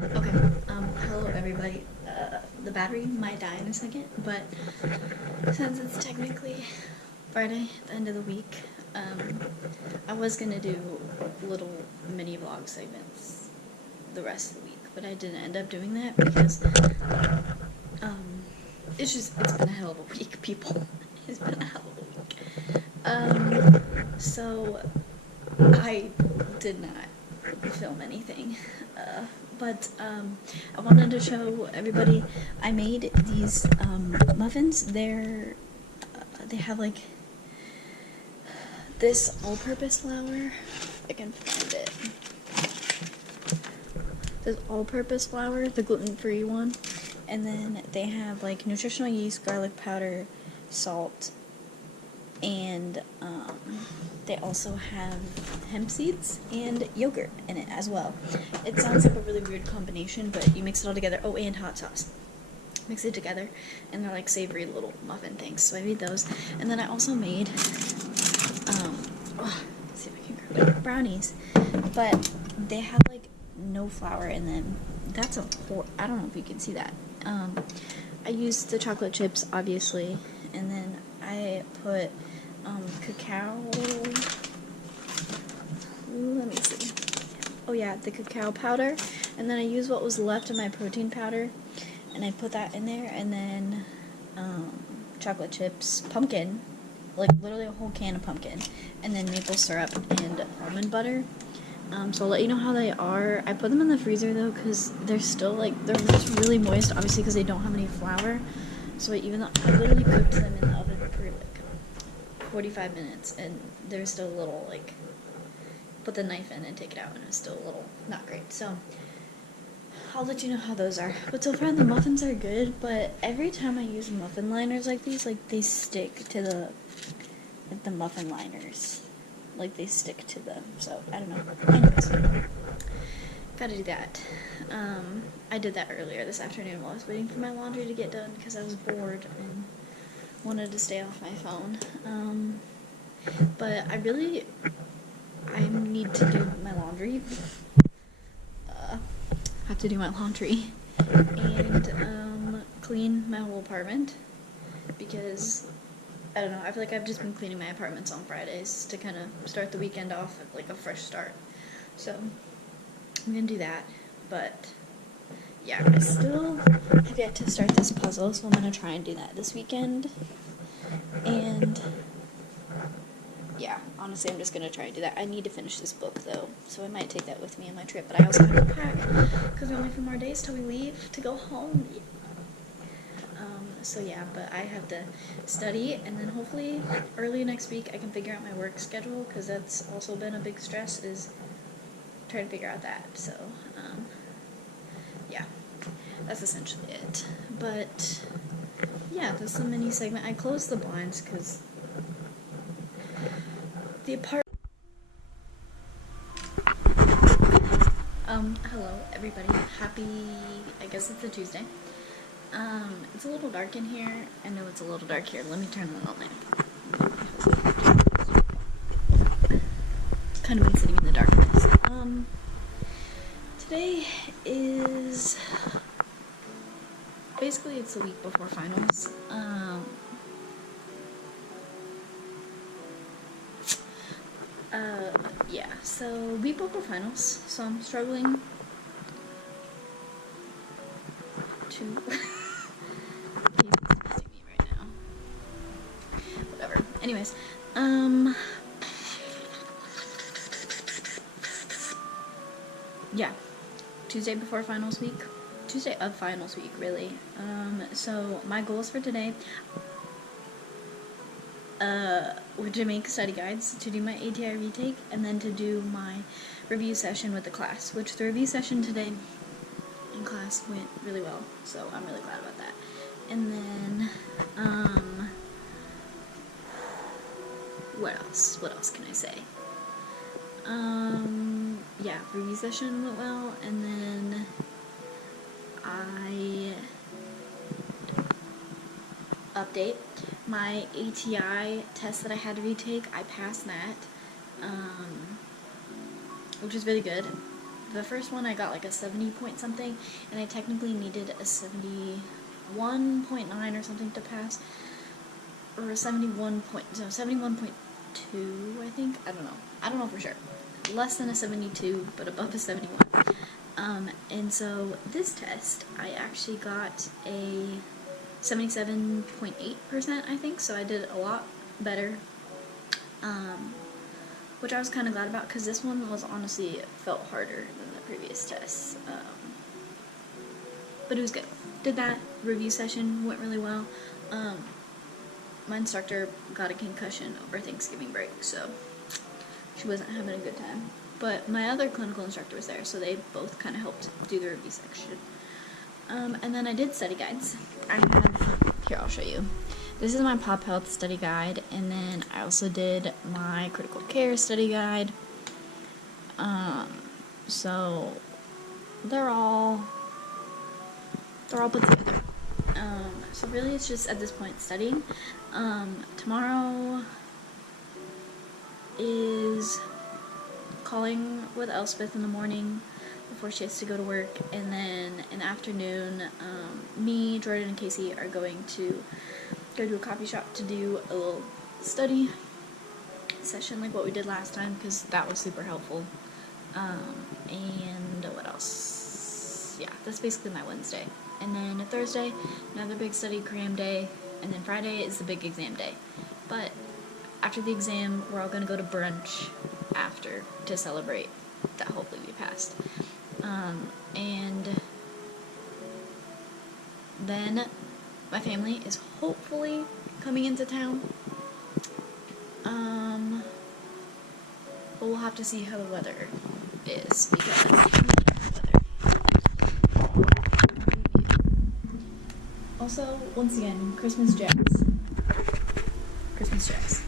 Okay, hello everybody. The battery might die in a second, but since it's technically Friday, the end of the week, I was gonna do little mini vlog segments the rest of the week, but I didn't end up doing that because, um, it's been a hell of a week, people. It's been a hell of a week. So I did not film anything. But I wanted to show everybody I made these muffins. They have like this all-purpose flour. I can find it. This all-purpose flour, the gluten-free one, and then they have like nutritional yeast, garlic powder, salt, and they also have hemp seeds and yogurt in it as well. It sounds like a really weird combination, but you mix it all together. Oh, and hot sauce. Mix it together, and they're like savory little muffin things. So I made those, and then I also made let's see if I can grab it. Brownies, but they have like no flour in them. That's I don't know if you can see that. I used the chocolate chips, obviously, and then I put cacao. Let me see. Oh yeah, the cacao powder, and then I used what was left of my protein powder, and I put that in there, and then chocolate chips, pumpkin, like literally a whole can of pumpkin, and then maple syrup and almond butter. So I'll let you know how they are. I put them in the freezer though, because they're still they're just really moist, obviously because they don't have any flour. So even though I literally cooked them in the oven for like 45 minutes, and they're still a little put the knife in and take it out, and it's still a little not great. So I'll let you know how those are. But so far the muffins are good, but every time I use muffin liners like these, they stick to the muffin liners. They stick to them. So I don't know. Anyways, gotta do that. I did that earlier this afternoon while I was waiting for my laundry to get done because I was bored and wanted to stay off my phone. But I need to do my laundry. Have to do my laundry and clean my whole apartment because I don't know. I feel like I've just been cleaning my apartments on Fridays to kind of start the weekend off like a fresh start. So I'm gonna do that, but yeah, I still have yet to start this puzzle, so I'm gonna try and do that this weekend. And yeah, honestly, I'm just gonna try and do that. I need to finish this book though, so I might take that with me on my trip. But I also have to pack because we only have a few more days till we leave to go home. So yeah, but I have to study, and then hopefully early next week I can figure out my work schedule, because that's also been a big stress, is trying to figure out that. So yeah, that's essentially it. But yeah, this is a mini segment. I closed the blinds because the apartment. Hello everybody. Happy, I guess it's a Tuesday. It's a little dark in here. I know it's a little dark here. Let me turn on the lamp. Kind of been sitting in the darkness. Today is basically it's the week before finals. Yeah, so week before finals, so I'm struggling to he's missing me right now. Whatever. Anyways, yeah, Tuesday before finals week. Tuesday of finals week, really. So my goals for today were to make study guides, to do my ATI retake, and then to do my review session with the class, which the review session today in class went really well, so I'm really glad about that. And then, what else can I say? Yeah, review session went well, and then update. My ATI test that I had to retake, I passed that, which was really good. the first one I got like a 70 point something, and I technically needed a 71.9 or something to pass, or a 71.2, I think. I don't know for sure. Less than a 72, but above a 71. And so this test, I actually got a 77.8%, I think, so I did a lot better, which I was kind of glad about, because this one was honestly, felt harder than the previous tests, but it was good. Did that review session, went really well. My instructor got a concussion over Thanksgiving break, so she wasn't having a good time. But my other clinical instructor was there, so they both kind of helped do the review section. And then I did study guides. Here, I'll show you. This is my Pop Health study guide, and then I also did my critical care study guide. So they're all put together. So really it's just at this point studying. Tomorrow is calling with Elspeth in the morning before she has to go to work, and then in the afternoon, me, Jordan, and Casey are going to go to a coffee shop to do a little study session like what we did last time, because that was super helpful. And what else? Yeah, that's basically my Wednesday. And then Thursday, another big study cram day, and then Friday is the big exam day. But after the exam, we're all going to go to brunch after to celebrate that hopefully we passed. And then my family is hopefully coming into town. But we'll have to see how the weather is, because also, once again, Christmas jazz. Christmas jazz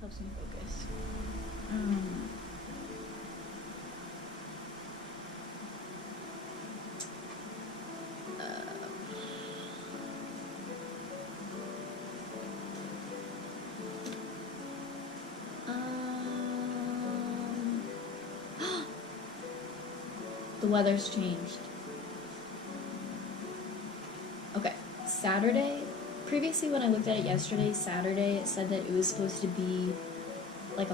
helps me focus. The weather's changed. Okay, Saturday, previously when I looked at it yesterday, Saturday, it said that it was supposed to be like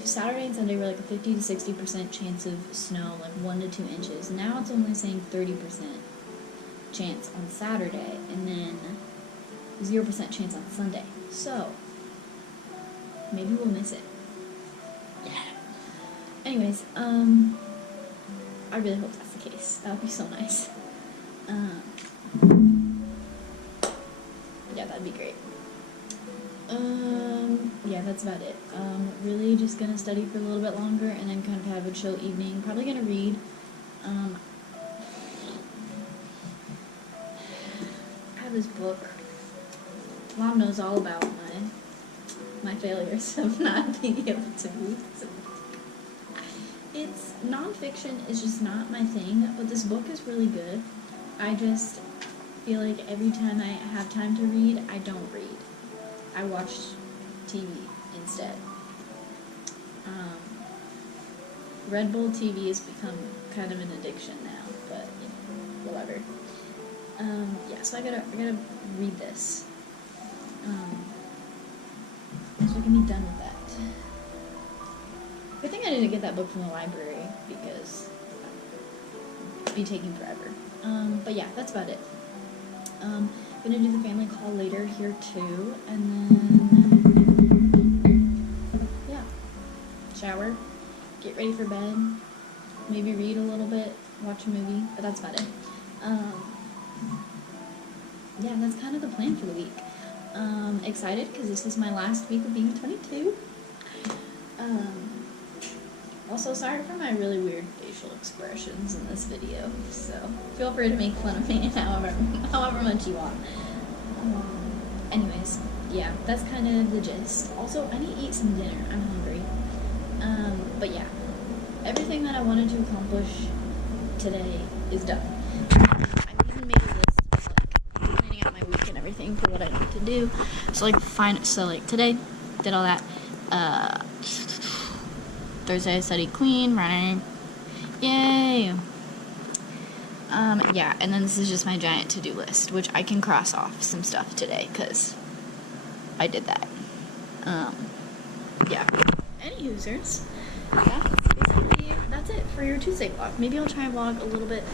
Saturday and Sunday were like a 50 to 60% chance of snow, like 1 to 2 inches. Now it's only saying 30% chance on Saturday, and then 0% chance on Sunday. So, maybe we'll miss it. Yeah. Anyways, I really hope that's the case. That would be so nice. Yeah, that'd be great. Yeah, that's about it. Really just gonna study for a little bit longer, and then kind of have a chill evening. Probably gonna read. I have this book. Mom knows all about my failures of not being able to read. So it's nonfiction is just not my thing, but this book is really good. I just feel like every time I have time to read, I don't read. I watch TV instead. Red Bull TV has become kind of an addiction now, but whatever. Yeah, so I gotta read this, so I can be done with that. Good thing I didn't get that book from the library, because it'd be taking forever. But yeah, that's about it. Gonna do the family call later here too, and then yeah, shower, get ready for bed, maybe read a little bit, watch a movie, but that's about it. Yeah, that's kind of the plan for the week. Excited because this is my last week of being 22. Also, sorry for my really weird facial expressions in this video, so feel free to make fun of me however much you want. Anyways, yeah, that's kind of the gist. Also, I need to eat some dinner. I'm hungry. But yeah, everything that I wanted to accomplish today is done. I even made a list of like planning out my week and everything for what I need to do. So like today, did all that. Thursday I studied clean, running. Yay! Yeah, and then this is just my giant to-do list, which I can cross off some stuff today, because I did that. Yeah. Any users, that's it for your Tuesday vlog. Maybe I'll try and vlog a little bit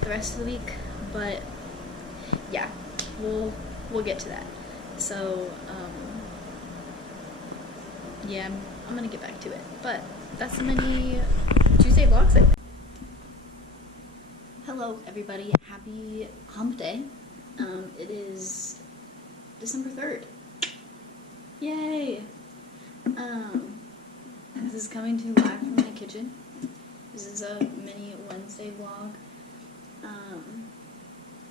the rest of the week, but yeah, we'll get to that. So, yeah, I'm gonna get back to it. But that's the many Tuesday vlogs. Hello, everybody. Happy Hump Day. It is December 3rd. Yay! This is coming to you live from my kitchen. This is a mini Wednesday vlog.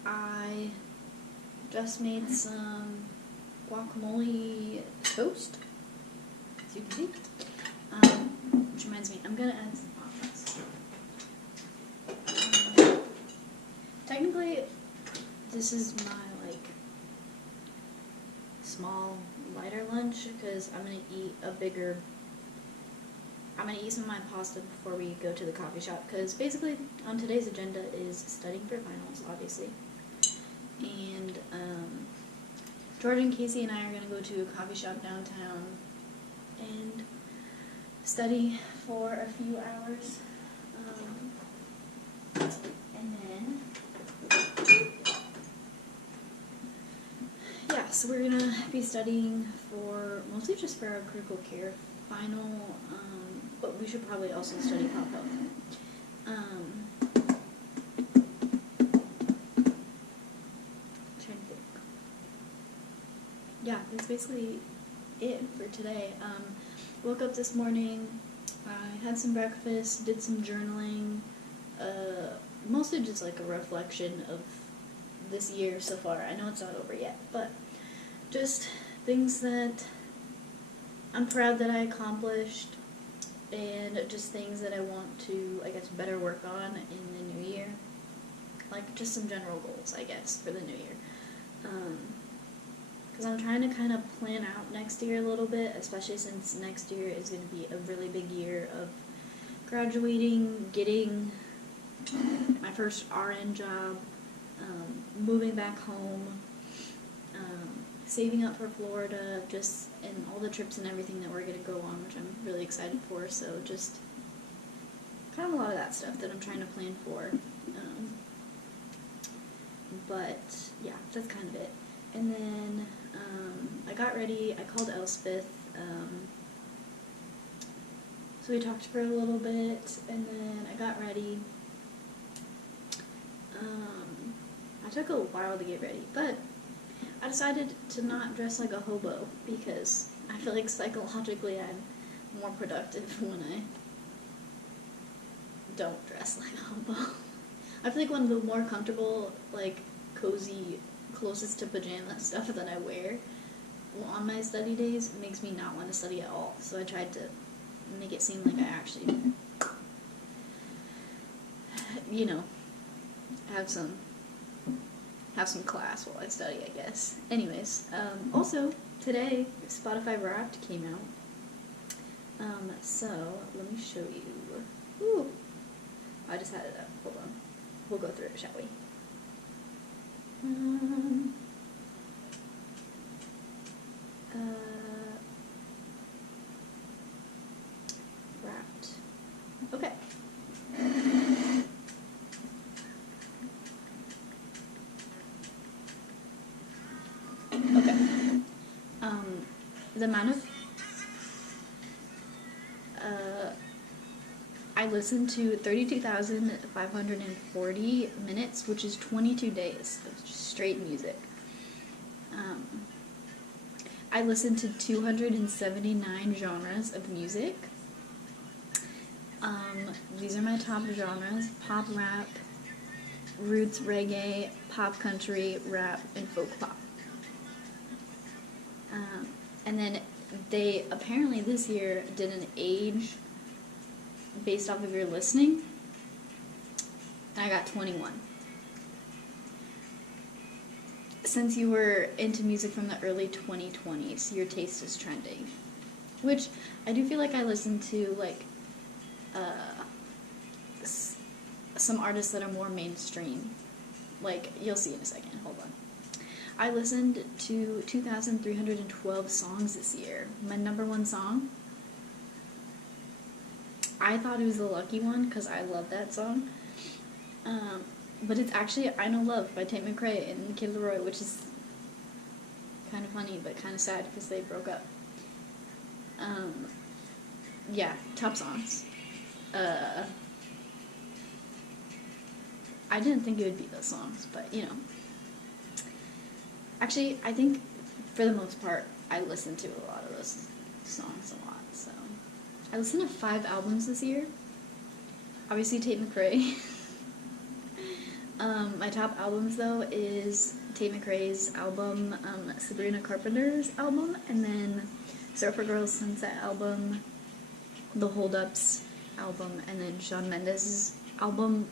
I just made some guacamole toast, as you can see. Which reminds me, I'm gonna add some pop. Technically, this is my, small, lighter lunch, because I'm gonna eat some of my pasta before we go to the coffee shop, because basically, on today's agenda is studying for finals, obviously. And, George and Casey and I are gonna go to a coffee shop downtown and study for a few hours. And then, yeah, so we're gonna be studying mostly just for our critical care final, but we should probably also study pop health. Trying to think. Yeah, that's basically it for today. Woke up this morning, I had some breakfast, did some journaling, mostly just like a reflection of this year so far. I know it's not over yet, but just things that I'm proud that I accomplished, and just things that I want to, I guess, better work on in the new year. Like, just some general goals, I guess, for the new year. Because I'm trying to kind of plan out next year a little bit, especially since next year is going to be a really big year of graduating, getting my first RN job, moving back home, saving up for Florida, and all the trips and everything that we're going to go on, which I'm really excited for. So just kind of a lot of that stuff that I'm trying to plan for. But yeah, that's kind of it. And then I got ready. I called Elspeth. So we talked for a little bit, and then I got ready. I took a while to get ready, but I decided to not dress like a hobo, because I feel like psychologically I'm more productive when I don't dress like a hobo. I feel like one of the more comfortable, cozy, closest to pajama stuff that I wear on my study days makes me not want to study at all. So I tried to make it seem like I actually, have some class while I study, I guess. Anyways, also, today, Spotify Wrapped came out. So, let me show you. Ooh. I just had it up. Hold on. We'll go through it, shall we? Wrapped. Okay. Okay. The amount of I listened to 32,540 minutes, which is 22 days of just straight music. I listened to 279 genres of music. These are my top genres: pop, rap, roots, reggae, pop country, rap, and folk pop. And then they apparently this year did an age based off of your listening, and I got 21. Since you were into music from the early 2020s, your taste is trending. Which, I do feel like I listen to, some artists that are more mainstream. Like, you'll see in a second. Hold on. I listened to 2,312 songs this year. My number one song, I thought it was The Lucky One because I love that song. But it's actually I Know Love by Tate McRae and Kid Laroi, which is kind of funny but kind of sad because they broke up. Yeah, top songs. I didn't think it would be those songs, but you know. Actually, I think for the most part, I listened to a lot of those songs a lot. So I listened to 5 albums this year. Obviously, Tate McRae. My top albums though is Tate McRae's album, Sabrina Carpenter's album, and then Surfer Girls' Sunset album, The Hold Ups album, and then Shawn Mendes' album,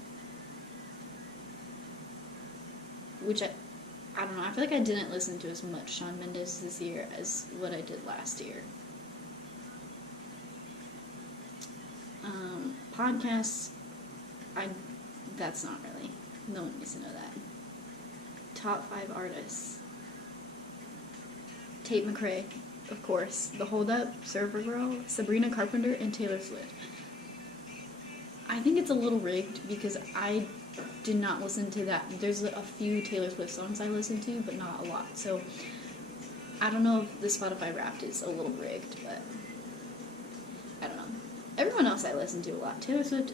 which I don't know, I feel like I didn't listen to as much Shawn Mendes this year as what I did last year. Podcasts, that's not really, no one needs to know that. Top 5 artists. Tate McRae, of course, The Hold Up, Surfer Girl, Sabrina Carpenter, and Taylor Swift. I think it's a little rigged because I did not listen to that. There's a few Taylor Swift songs I listen to, but not a lot. So I don't know if the Spotify Wrapped is a little rigged, but I don't know. Everyone else I listen to a lot. Taylor Swift,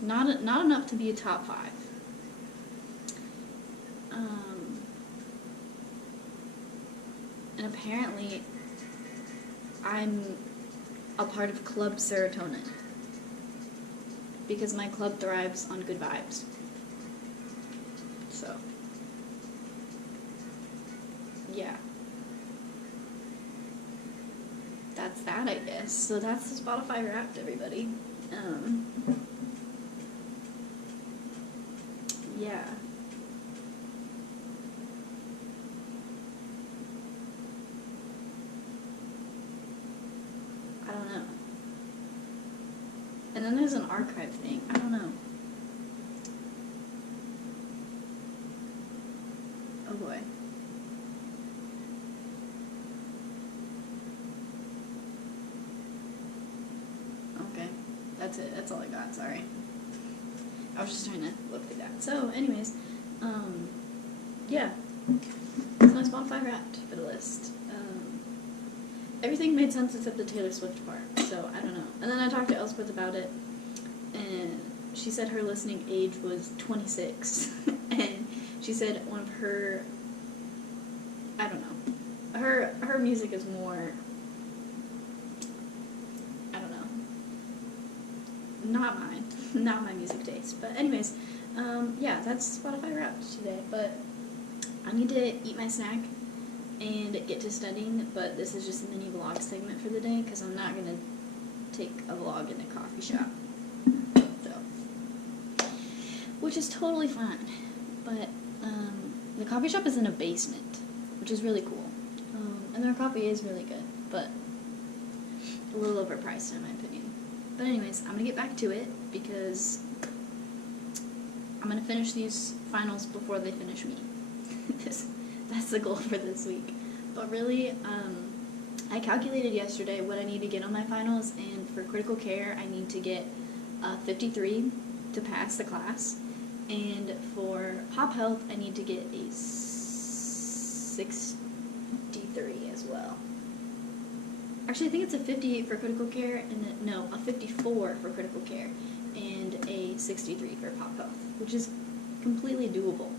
not enough to be a top 5. And apparently, I'm a part of Club Serotonin. Because my club thrives on good vibes. So, yeah. That's that, I guess. So that's the Spotify Wrapped, everybody. Yeah. I don't know. And then there's an archive thing. I don't know. Oh boy. Okay. That's it. That's all I got. Sorry. I was just trying to look through that. So, anyways, yeah. That's my Spotify Wrapped for the list. Everything made sense except the Taylor Swift part, so I don't know. And then I talked to Elspeth about it, and she said her listening age was 26, and she said one of her, I don't know, her music is more, I don't know, not mine, not my music taste. But anyways, yeah, that's Spotify Wrapped today, but I need to eat my snack and get to studying, but this is just a mini vlog segment for the day because I'm not going to take a vlog in a coffee shop, so, which is totally fine, but the coffee shop is in a basement, which is really cool, and their coffee is really good, but a little overpriced in my opinion. But anyways, I'm going to get back to it because I'm going to finish these finals before they finish me. That's the goal for this week. But really, I calculated yesterday what I need to get on my finals, and for critical care, I need to get 53 to pass the class, and for pop health, I need to get a 63 as well. Actually, I think it's a 58 for critical care, and no, a 54 for critical care, and a 63 for pop health, which is completely doable.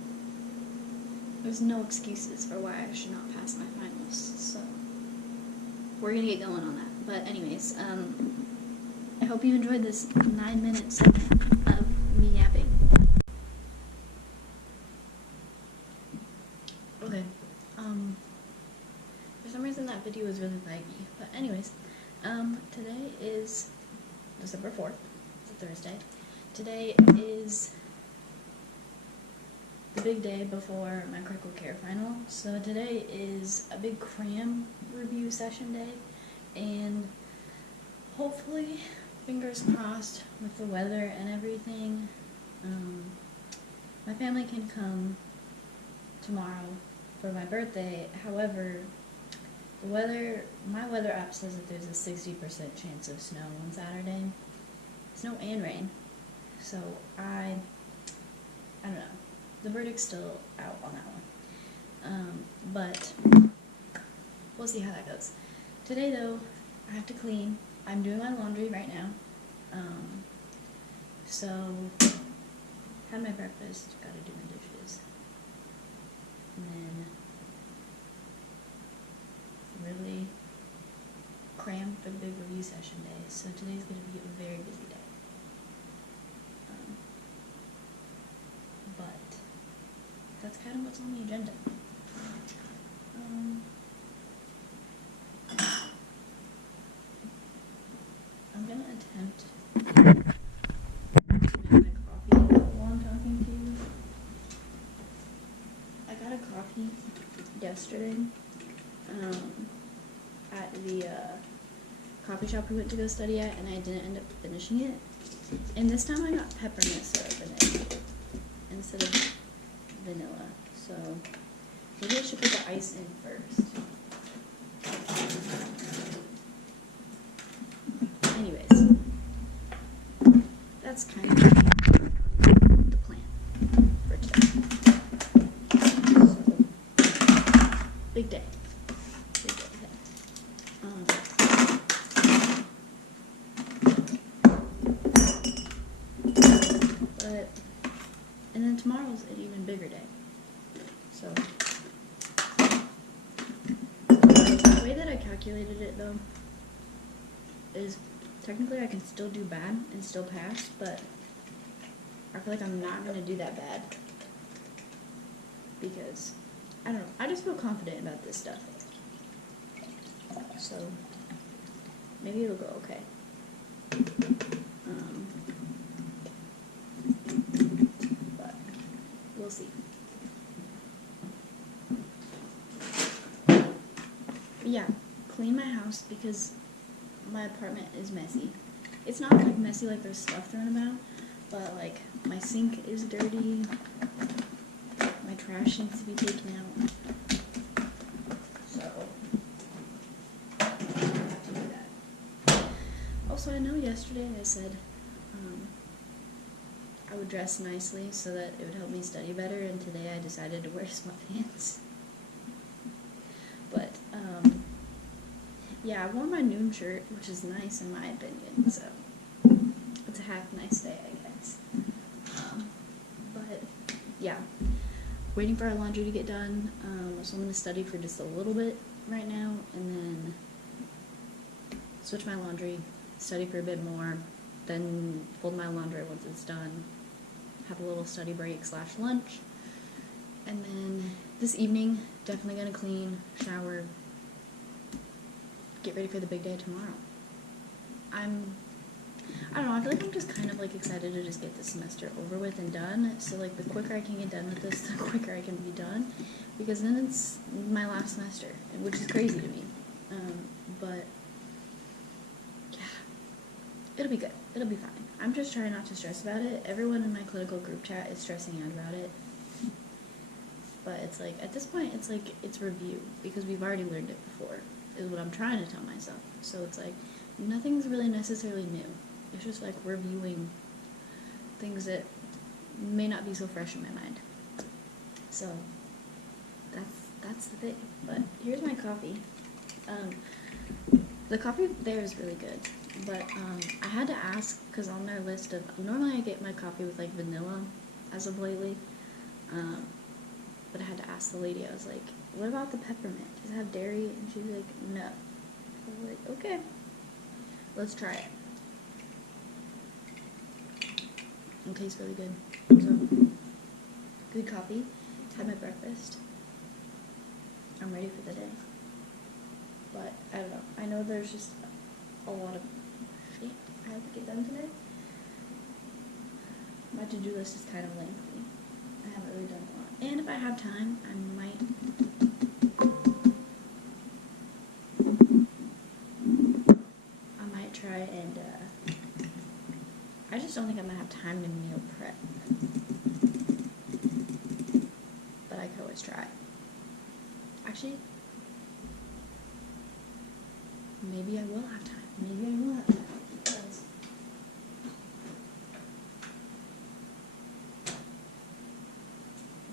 There's no excuses for why I should not pass my finals, so we're gonna get going on that. But anyways, I hope you enjoyed this 9-minute segment of me yapping. Okay, for some reason that video is really laggy, but anyways, today is December 4th, it's a Thursday. Today is the big day before my critical care final. So today is a big cram review session day, and hopefully fingers crossed with the weather and everything. My family can come tomorrow for my birthday. However, my weather app says that there's a 60% chance of snow on Saturday. Snow and rain. So I don't know. The verdict's still out on that one. But we'll see how that goes. Today though, I have to clean. I'm doing my laundry right now. So had my breakfast, gotta do my dishes. And then really crammed for the big review session day. So today's gonna be a very busy day. But that's kind of what's on the agenda. I'm gonna attempt to make my coffee while I'm talking to you. I got a coffee yesterday at the coffee shop we went to go study at, and I didn't end up finishing it. And this time I got peppermint syrup in it instead of vanilla. So maybe I should put the ice in first. Anyways, that's kind of the plan for today. So, big day. Big day today. And then tomorrow's an even bigger day. So, the way that I calculated it though is technically I can still do bad and still pass, but I feel like I'm not going to do that bad because, I don't know, I just feel confident about this stuff. So, maybe it'll go okay. But we'll see. Yeah, clean my house because my apartment is messy. It's not like messy like there's stuff thrown about, but like my sink is dirty, my trash needs to be taken out. So I have to do that. Also, I know yesterday I said I would dress nicely so that it would help me study better, and today I decided to wear sweatpants. But yeah, I wore my noon shirt, which is nice in my opinion, so it's a half nice day, I guess. But yeah, waiting for our laundry to get done, so I'm going to study for just a little bit right now, and then switch my laundry, study for a bit more, then fold my laundry once it's done, have a little study break / lunch, and then this evening, definitely going to clean, shower, get ready for the big day tomorrow. I don't know, I feel like I'm just kind of like excited to just get this semester over with and done. So like the quicker I can get done with this, the quicker I can be done, because then it's my last semester, which is crazy to me. But yeah, it'll be good. It'll be fine. I'm just trying not to stress about it. Everyone in my clinical group chat is stressing out about it. But it's like, at this point, it's like, it's review, because we've already learned it before, is what I'm trying to tell myself. So it's like, nothing's really necessarily new. It's just like reviewing things that may not be so fresh in my mind. So, that's the thing. But here's my coffee. The coffee there is really good. But I had to ask, because on their list of, normally I get my coffee with like vanilla as of lately. But I had to ask the lady, I was like, what about the peppermint? Does it have dairy? And she's like, no. I was like, okay, let's try it. It tastes really good. So, good coffee. Had my breakfast. I'm ready for the day. But, I don't know. I know there's just a lot of shit I have to get done today. My to-do list is kind of lengthy. I haven't really done a lot. And if I have time, I might try and don't think I'm gonna have time to meal prep. But I could always try. Actually, maybe I will have time. Maybe I will have time. Because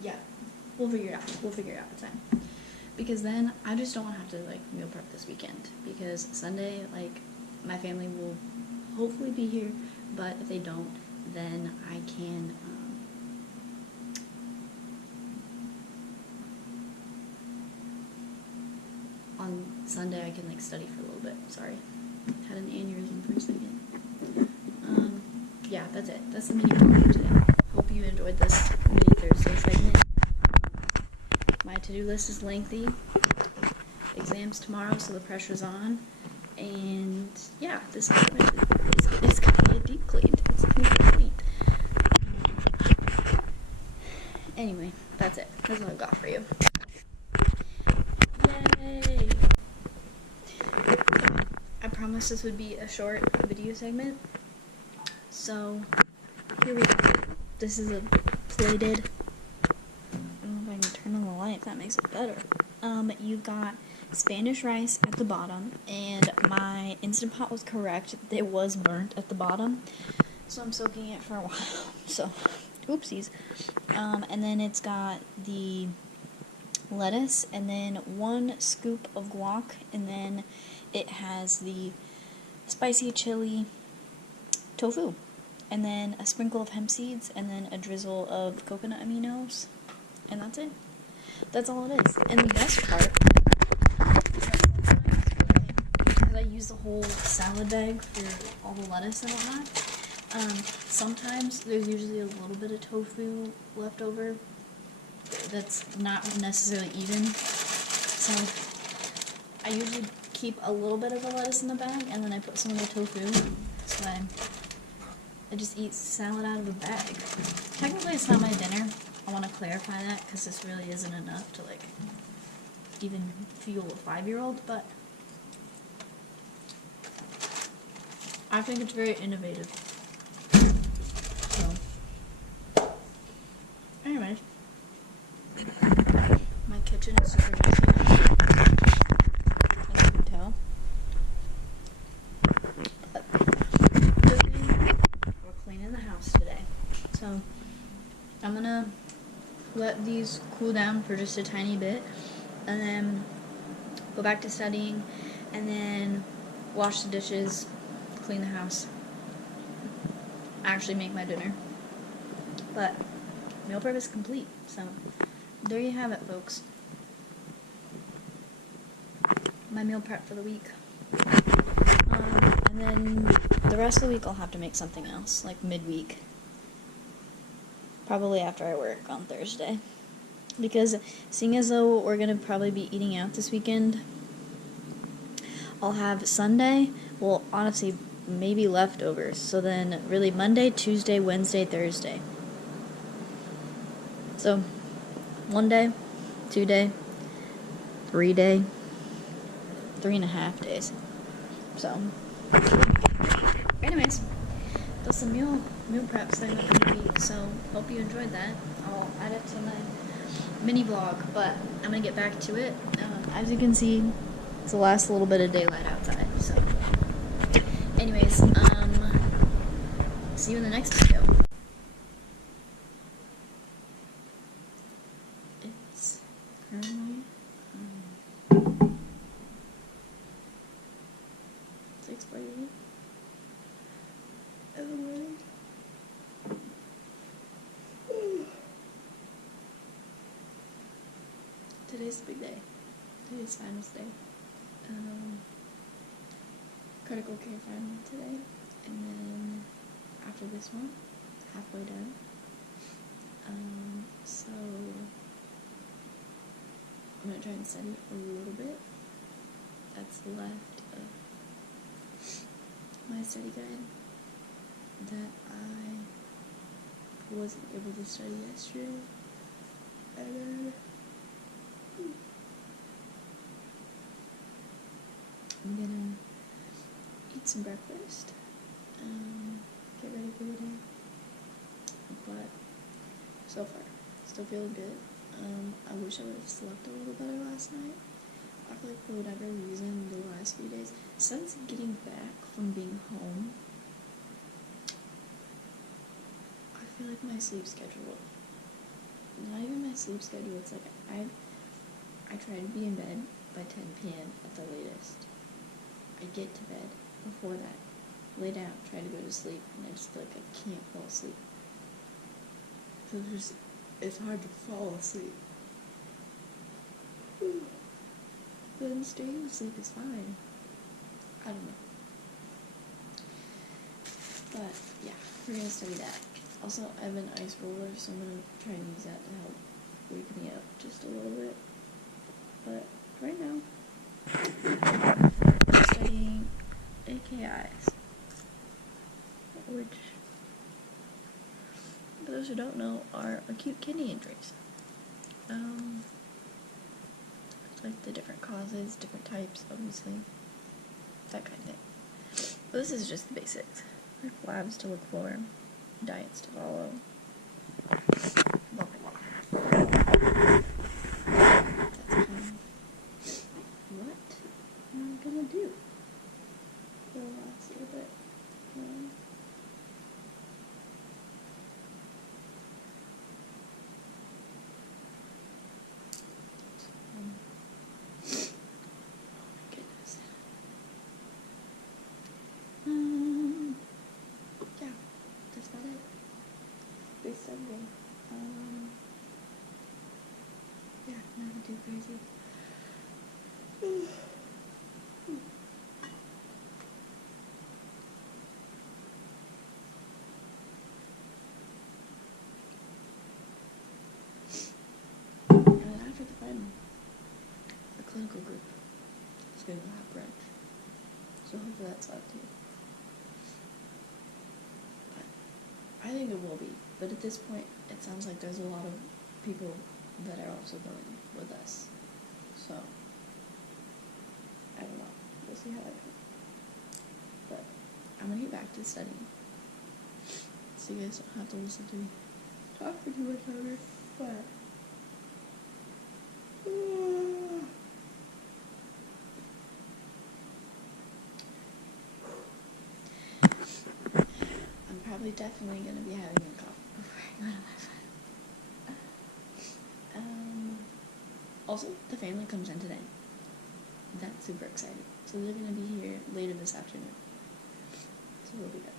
yeah, we'll figure it out. We'll figure it out with time. Because then I just don't have to like meal prep this weekend. Because Sunday, like, my family will hopefully be here, but if they don't, then I can on Sunday I can like study for a little bit. Sorry, had an aneurysm for a second. Yeah, that's it. That's the mini vlog for today. Hope you enjoyed this mini Thursday segment. My to-do list is lengthy. Exams tomorrow, so the pressure's on. And yeah, this segment is gonna be a deep clean. It's gonna be clean. Anyway, that's it. That's all I've got for you. Yay! I promised this would be a short video segment. So, here we go. This is a plated, I don't know if I can turn on the light if that makes it better. You've got Spanish rice at the bottom, and my Instant Pot was correct. It was burnt at the bottom, so I'm soaking it for a while. So, oopsies. And then it's got the lettuce, and then 1 scoop of guac, and then it has the spicy chili tofu, and then a sprinkle of hemp seeds, and then a drizzle of coconut aminos, and that's it. That's all it is. And the best part, because I use the whole salad bag for all the lettuce and whatnot, sometimes there's usually a little bit of tofu left over that's not necessarily even, so I usually keep a little bit of the lettuce in the bag, and then I put some of the tofu, so I just eat salad out of a bag. Technically it's not my dinner. I want to clarify that, because this really isn't enough to like even fuel a 5-year-old, but I think it's very innovative. So, anyways, my kitchen is super messy, as you can tell. But good thing we're cleaning the house today. So I'm gonna let these cool down for just a tiny bit, and then go back to studying, and then wash the dishes, clean the house, actually make my dinner. But meal prep is complete, so there you have it, folks. My meal prep for the week. And then the rest of the week I'll have to make something else, like midweek. Probably after I work on Thursday. Because seeing as though we're going to probably be eating out this weekend, I'll have Sunday, well, honestly, maybe leftovers. So then really Monday, Tuesday, Wednesday, Thursday. So 1 day, 2 day, 3 day, 3.5 days. So anyways, that's the meal prep segment for the week, so hope you enjoyed that. I'll add it to my mini vlog, but I'm gonna get back to it. As you can see, it's the last little bit of daylight outside, so anyways, see you in the next video. It's currently 6:48 in the morning. Today's the big day. Today's finals day. Critical care final today, and then after this one, halfway done. So I'm gonna try and study a little bit. That's left of my study guide that I wasn't able to study yesterday. And I'm gonna eat some breakfast, get ready for the day. But so far, still feeling good. I wish I would have slept a little better last night. I feel like for whatever reason, the last few days, since getting back from being home, I feel like my sleep schedule, not even my sleep schedule, it's like I try to be in bed by 10 p.m. at the latest. I get to bed before that, lay down, try to go to sleep, and I just feel like I can't fall asleep. So it's hard to fall asleep. But then staying asleep is fine. I don't know. But yeah, we're gonna study that. Also, I have an ice roller, so I'm gonna try and use that to help wake me up just a little bit. But right now, I'm studying AKIs, which, for those who don't know, are acute kidney injuries. It's like the different causes, different types, obviously, that kind of thing. But this is just the basics. Like labs to look for, diets to follow. That's what I'm gonna do for the last little bit. Yeah, that's about it. Big Sunday. Yeah, nothing too crazy. And then after the final, the clinical group is going to have brunch. So hopefully that's up too. But I think it will be. But at this point, it sounds like there's a lot of people that are also going with us. So, I don't know. We'll see how that goes. But I'm going to get back to studying. So you guys don't have to listen to me talk for too much longer. But I'm probably definitely going to be having a coffee before I go to my friend. Also, the family comes in today. That's super exciting. So they're going to be here later this afternoon. So we'll be good.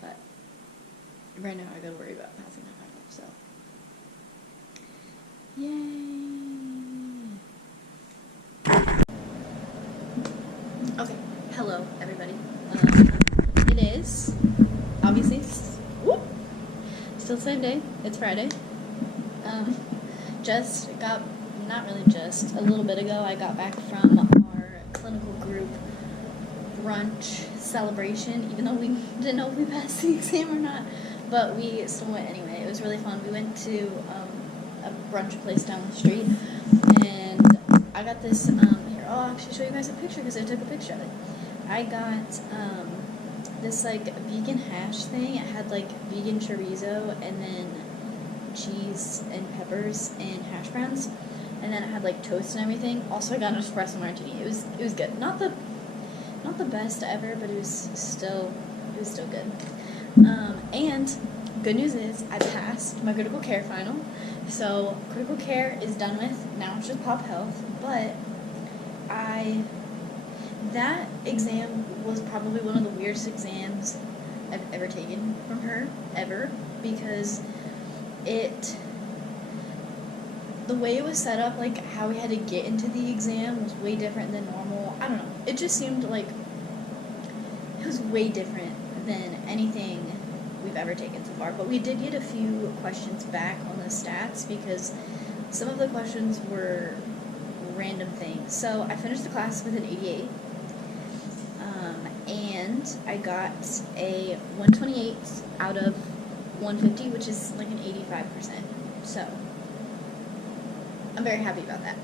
But right now I gotta worry about passing the final, so. Yay! Okay, hello everybody. It is, obviously, still the same day. It's Friday. Just got, not really just, a little bit ago I got back from our clinical group brunch celebration, even though we didn't know if we passed the exam or not, but we still went anyway. It was really fun. We went to a brunch place down the street, and I got this, here, I'll actually show you guys a picture because I took a picture of it. I got this like vegan hash thing. It had like vegan chorizo and then cheese and peppers and hash browns, and then it had like toast and everything. Also, I got an espresso martini. It was good. Not the best ever, but it was still good. And good news is I passed my critical care final. So critical care is done with. Now it's just pop health. But that exam was probably one of the weirdest exams I've ever taken from her, ever, because the way it was set up, like how we had to get into the exam was way different than normal. I don't know. It just seemed like it was way different than anything we've ever taken so far. But we did get a few questions back on the stats because some of the questions were random things. So I finished the class with an 88. And I got a 128 out of 150, which is like an 85%. So I'm very happy about that.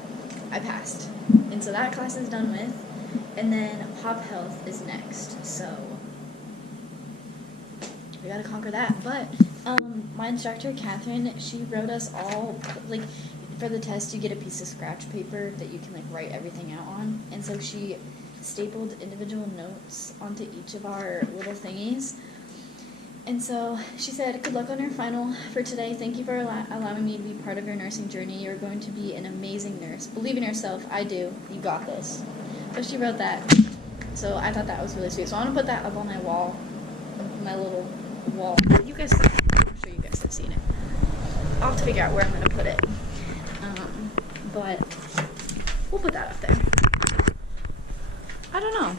I passed. And so that class is done with. And then Pop Health is next. So we gotta conquer that. But my instructor, Catherine, she wrote us all, like, for the test you get a piece of scratch paper that you can like write everything out on, and so she stapled individual notes onto each of our little thingies. And so she said, good luck on your final for today. Thank you for allowing me to be part of your nursing journey. You're going to be an amazing nurse. Believe in yourself. I do. You got this. So she wrote that. So I thought that was really sweet. So I want to put that up on my wall, my little wall. You guys, I'm sure you guys have seen it. I'll have to figure out where I'm going to put it. But we'll put that up there. I don't know.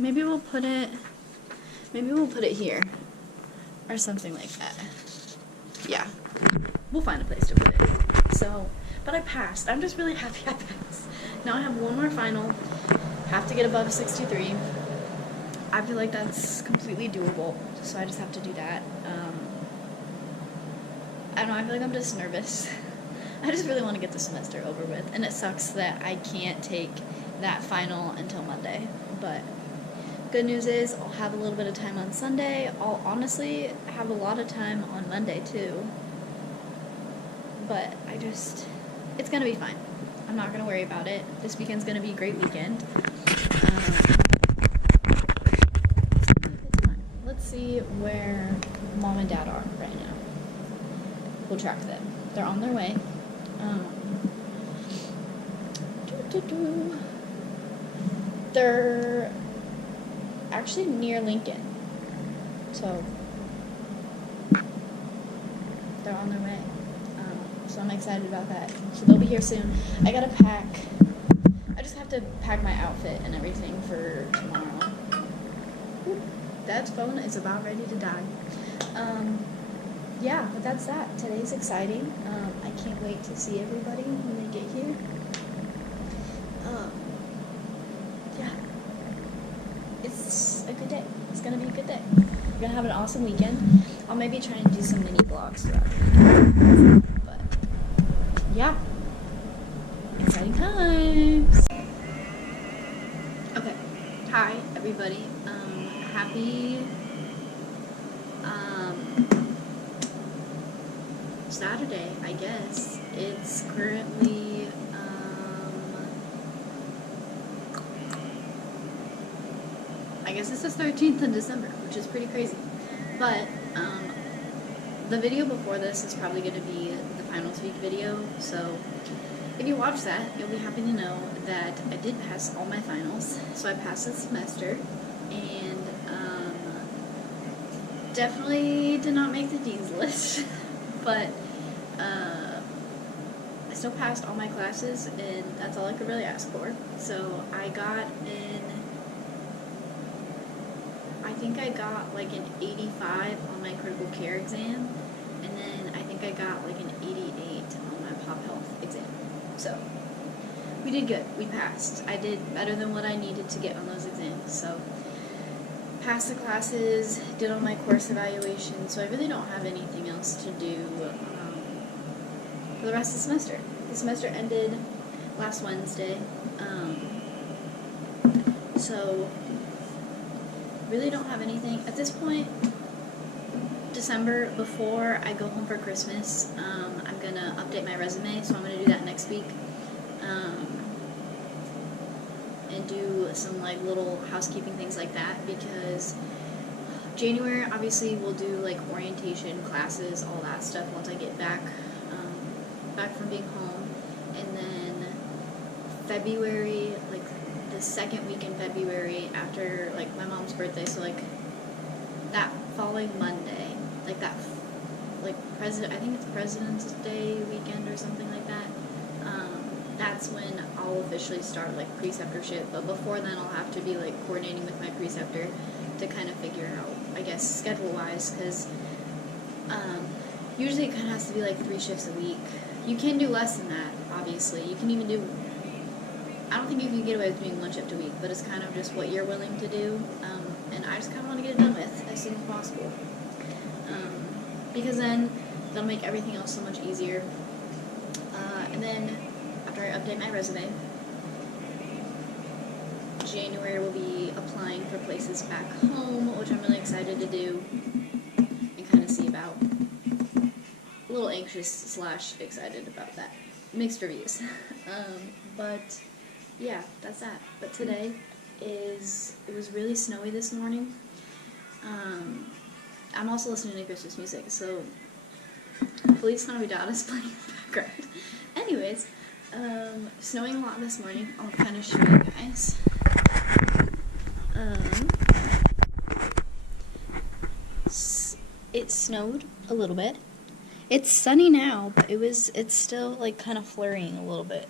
Maybe we'll put it here. Or something like that. Yeah. We'll find a place to put it. So, but I passed. I'm just really happy I passed. Now I have one more final. Have to get above 63. I feel like that's completely doable. So I just have to do that. I don't know, I feel like I'm just nervous. I just really want to get the semester over with. And it sucks that I can't take that final until Monday. But good news is I'll have a little bit of time on Sunday. I'll honestly have a lot of time on Monday too. But it's going to be fine. I'm not going to worry about it. This weekend's going to be a great weekend. Let's see where Mom and Dad are right now. We'll track them. They're on their way. They're actually near Lincoln, so they're on their way, so I'm excited about that. So they'll be here soon. I just have to pack my outfit and everything for tomorrow. Dad's phone is about ready to die. Yeah, but that's that. Today's exciting. I can't wait to see everybody when they get here. Yeah. It's a good day. It's gonna be a good day. We're gonna have an awesome weekend. I'll maybe try and do some mini vlogs throughout the weekend. But yeah, exciting times. Okay, hi everybody. Happy Saturday, I guess. It's currently I guess it's the 13th of December, which is pretty crazy. But the video before this is probably going to be the finals week video, so if you watch that, you'll be happy to know that I did pass all my finals. So I passed the semester, and definitely did not make the dean's list, but I still passed all my classes, and that's all I could really ask for. So I think I got like an 85 on my critical care exam, and then I think I got like an 88 on my pop health exam. So we did good. We passed. I did better than what I needed to get on those exams. So passed the classes, did all my course evaluations, so I really don't have anything else to do for the rest of the semester. The semester ended last Wednesday, so really don't have anything at this point. December, before I go home for Christmas, I'm gonna update my resume, so I'm gonna do that next week, and do some like little housekeeping things like that, because January obviously we'll do like orientation classes, all that stuff once I get back from being home, and then February, like the second week in February after like my mom's birthday, so like that following Monday, like that, like I think it's President's Day weekend or something like that. That's when I'll officially start like preceptorship, but before then I'll have to be like coordinating with my preceptor to kind of figure out, I guess, schedule-wise, because usually it kind of has to be like 3 shifts a week. You can do less than that, obviously. You can even do, I don't think you can get away with doing 1 shift a week, but it's kind of just what you're willing to do, and I just kind of want to get it done with as soon as possible, because then that'll make everything else so much easier. And then after I update my resume, January will be applying for places back home, which I'm really excited to do. little anxious slash excited about that. Mixed reviews. But yeah, that's that. But today it was really snowy this morning. I'm also listening to Christmas music, so Feliz Navidad is playing in the background. Anyways, snowing a lot this morning. I'll kind of show you guys. It snowed a little bit. It's sunny now, but it's still like kind of flurrying a little bit.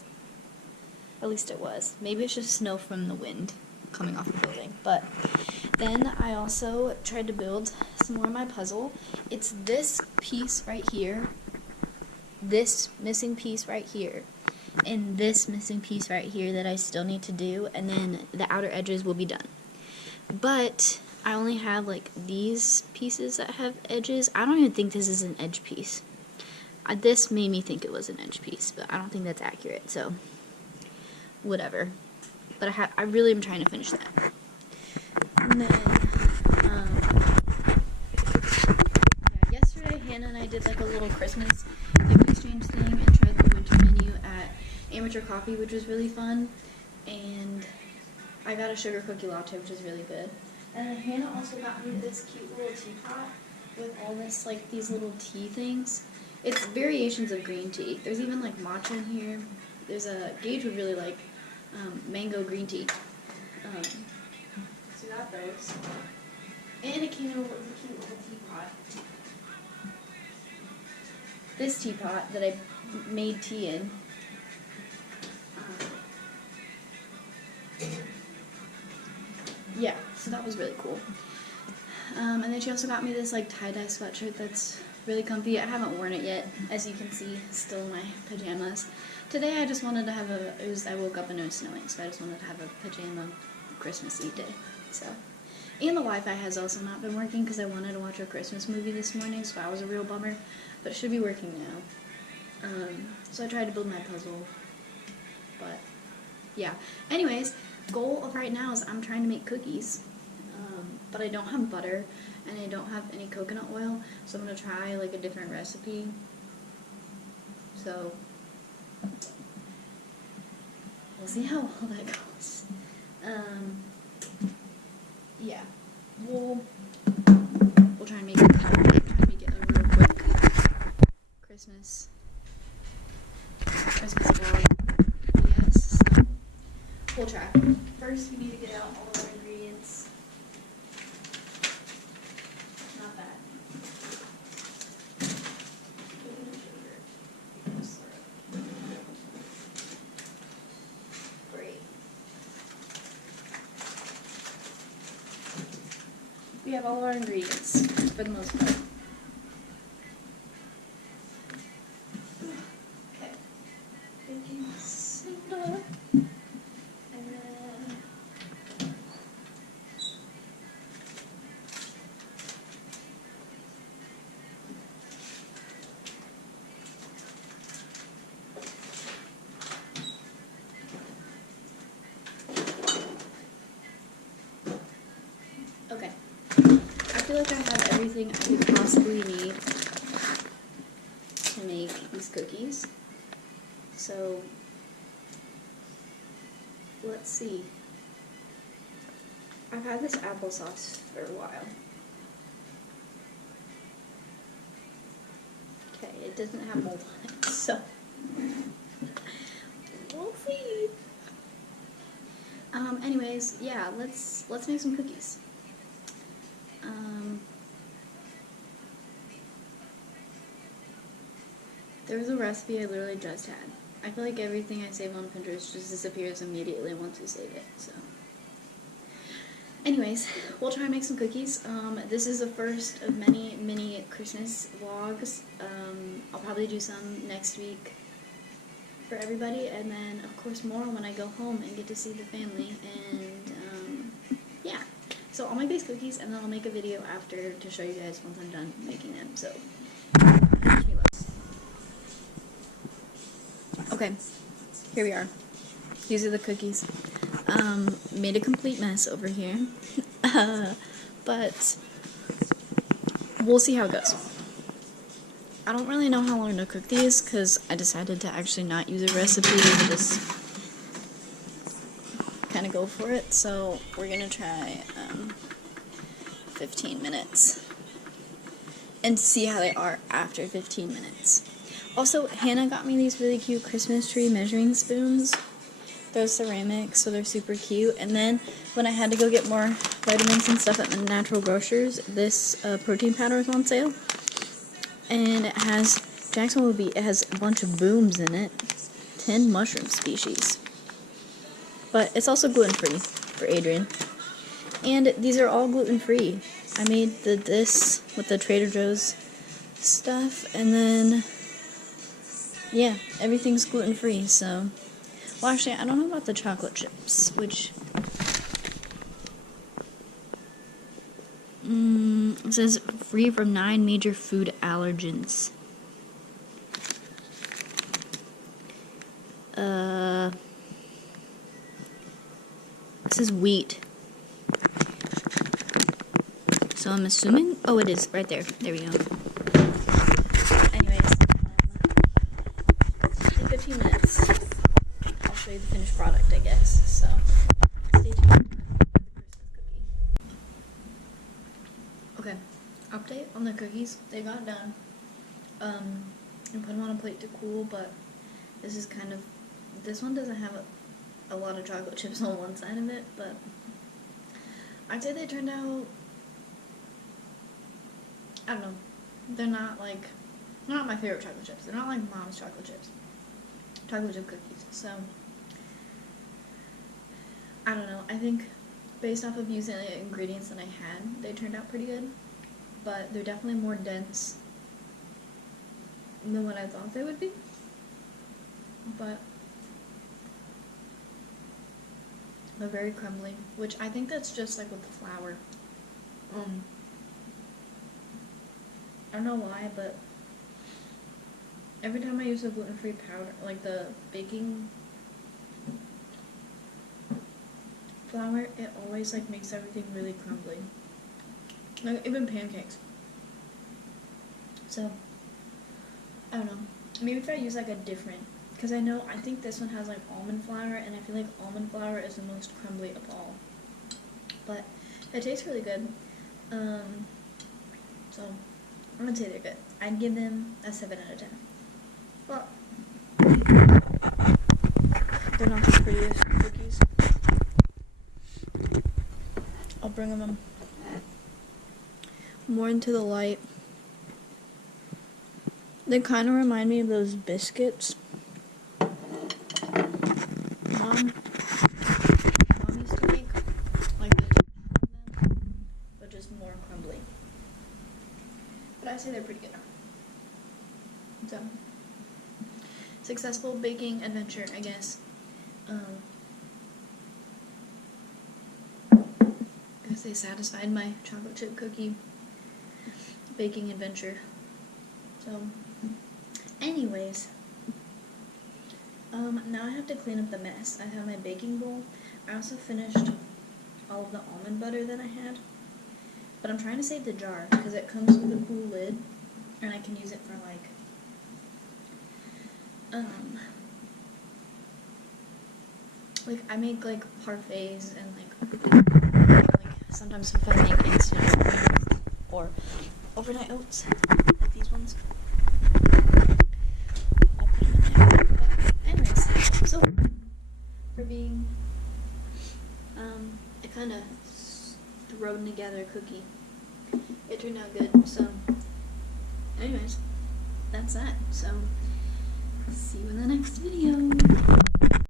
At least it was. Maybe it's just snow from the wind coming off the building. But then I also tried to build some more of my puzzle. It's this piece right here, this missing piece right here, and this missing piece right here that I still need to do, and then the outer edges will be done. But I only have like these pieces that have edges. I don't even think this is an edge piece. This made me think it was an edge piece, but I don't think that's accurate, so whatever. But I really am trying to finish that. And then, yeah, yesterday Hannah and I did like a little Christmas gift exchange thing and tried the winter menu at Amateur Coffee, which was really fun. And I got a sugar cookie latte, which is really good. And then Hannah also got me this cute little teapot with all this, like, these little tea things. It's variations of green tea. There's even, like, matcha in here. There's a, Gage would really like mango green tea. So we got those. And it came in with a cute little teapot. This teapot that I made tea in. Yeah, so that was really cool. And then she also got me this like tie-dye sweatshirt that's really comfy. I haven't worn it yet, as you can see, still in my pajamas. Today I just wanted to have I woke up and it was snowing, so I just wanted to have a pajama Christmas Eve day. So, and the Wi-Fi has also not been working because I wanted to watch a Christmas movie this morning, so that was a real bummer, but it should be working now. So I tried to build my puzzle, but yeah. Anyways, goal of right now is I'm trying to make cookies, but I don't have butter and I don't have any coconut oil, so I'm going to try like a different recipe. So we'll see how well that goes. Yeah, we'll try and make it a real quick Christmas vlog. Yes, so we'll try. First, we need to get out all of our ingredients. Not that. Great. We have all of our ingredients for the most part. Okay. Baking soda. And then okay. I feel like I have everything I could possibly need to make these cookies. So let's see. I've had this applesauce for a while. Okay, it doesn't have mold on it, so we'll see. Anyways, yeah, let's make some cookies. There was a recipe I literally just had. I feel like everything I save on Pinterest just disappears immediately once you save it, so. Anyways, we'll try and make some cookies. This is the first of many mini Christmas vlogs. I'll probably do some next week for everybody, and then of course more when I go home and get to see the family, and yeah. So I'll make these cookies, and then I'll make a video after to show you guys once I'm done making them, so wish me luck. Okay, here we are. These are the cookies. Made a complete mess over here, but we'll see how it goes. I don't really know how long to cook these because I decided to actually not use a recipe and just kind of go for it. So we're gonna try 15 minutes and see how they are after 15 minutes. Also, Hannah got me these really cute Christmas tree measuring spoons. They're ceramic, so they're super cute. And then when I had to go get more vitamins and stuff at the natural grocers, this protein powder was on sale. And it has, Jackson will be, it has a bunch of booms in it. 10 mushroom species. But it's also gluten-free for Adrian. And these are all gluten-free. I made this with the Trader Joe's stuff, and then, yeah, everything's gluten-free, so. Well, actually, I don't know about the chocolate chips, which, it says free from 9 major food allergens. This is wheat. So I'm assuming, oh, it is right there. There we go. Anyways, 15 minutes. I'll show you the finished product, I guess. So stay tuned. Okay, update on the cookies. They got done. And put them on a plate to cool, but this is kind of, this one doesn't have a lot of chocolate chips on one side of it, but I'd say they turned out, I don't know, they're not my favorite chocolate chips. They're not like Mom's chocolate chips. Chocolate chip cookies. So, I don't know. I think based off of using the ingredients that I had, they turned out pretty good. But they're definitely more dense than what I thought they would be. But they're very crumbly, which I think that's just like with the flour. I don't know why, but every time I use the gluten-free powder, like the baking flour, it always like makes everything really crumbly. Like even pancakes. So, I don't know. Maybe if I use like a different, because I think this one has like almond flour, and I feel like almond flour is the most crumbly of all. But it tastes really good. So I'm gonna say they're good. I'd give them a 7 out of 10. But they're not the prettiest cookies. I'll bring them more into the light. They kind of remind me of those biscuits Mom used to make, like this, but just more crumbly. But I'd say they're pretty good. So, successful baking adventure, I guess. Because they satisfied my chocolate chip cookie baking adventure. So, anyways, now I have to clean up the mess. I have my baking bowl. I also finished all of the almond butter that I had. But I'm trying to save the jar because it comes with a cool lid, and I can use it for like I make like parfaits and like sometimes if I make instant oatmeal or overnight oats, like these ones, I'll put them in there. But anyways, so for being a kind of thrown together cookie, it turned out good. So anyways, that's that. So see you in the next video.